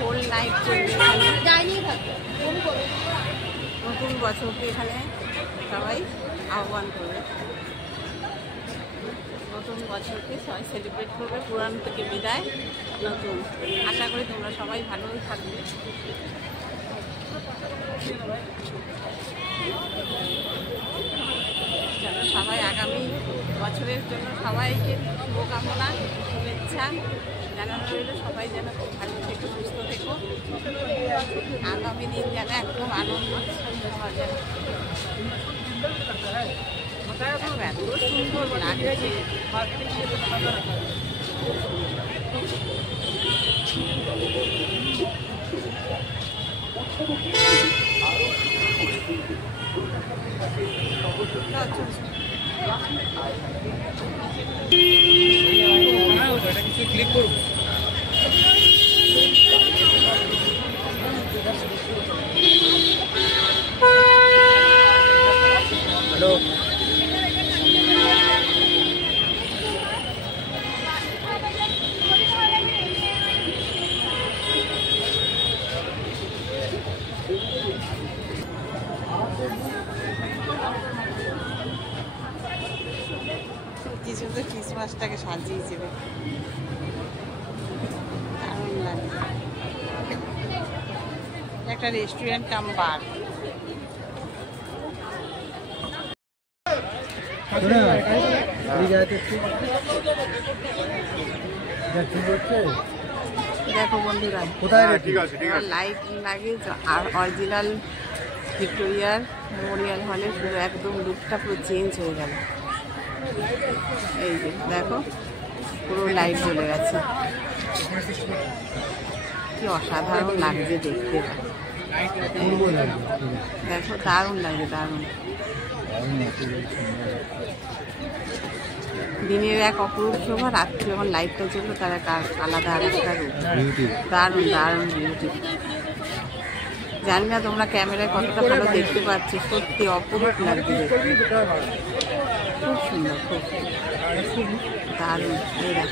Whole night চলবে, নতুন বছরকে এখানে সবাই আহ্বান করবে, নতুন বছরকে সবাই সেলিব্রেট করবে, পুরান থেকে বিদায় নতুন। আশা করি তোমরা সবাই ভালোই থাকবে। যেন সবাই আগামী বছরের জন্য সবাইকে শুভকামনা, শুভেচ্ছা জানানো রইল। সবাই যেন খুব ভালো থেকো, সুস্থ থেকো, আগামী দিন যেন একদম আনন্দ হওয়া যায়। এত সুন্দর লাগছে, ক্লিক করবো। হ্যালো, কি সুন্দর ক্রিসমাসটাকে সাজিয়েছে, দারুণ লাগে। একটা রেস্টুরেন্ট কাম বার। দেখো বন্ধুরা, লাইট লাগে আর অরিজিনাল ভিক্টোরিয়ার মেমোরিয়াল হলে পুরো একদম লুকটা পুরো চেঞ্জ হয়ে গেল। এই যে দেখো, পুরো লাইট জ্বলে গেছে, কি অসাধারণ লাগছে দেখতে। দেখো দারুণ লাগে, দারুণ। দিনের এক অপরূপ শোভা, রাত্রে যখন লাইটটা জ্বললো তার এক আলাদা আরেকটা রূপ। দারুণ দারুণ বিউটি। জানি না তোমরা ক্যামেরায় কতটা ভালো দেখতে পাচ্ছ, সত্যি অপরূপ লাগছে দেখতে, খুব সুন্দর, খুব দারুণ। এরা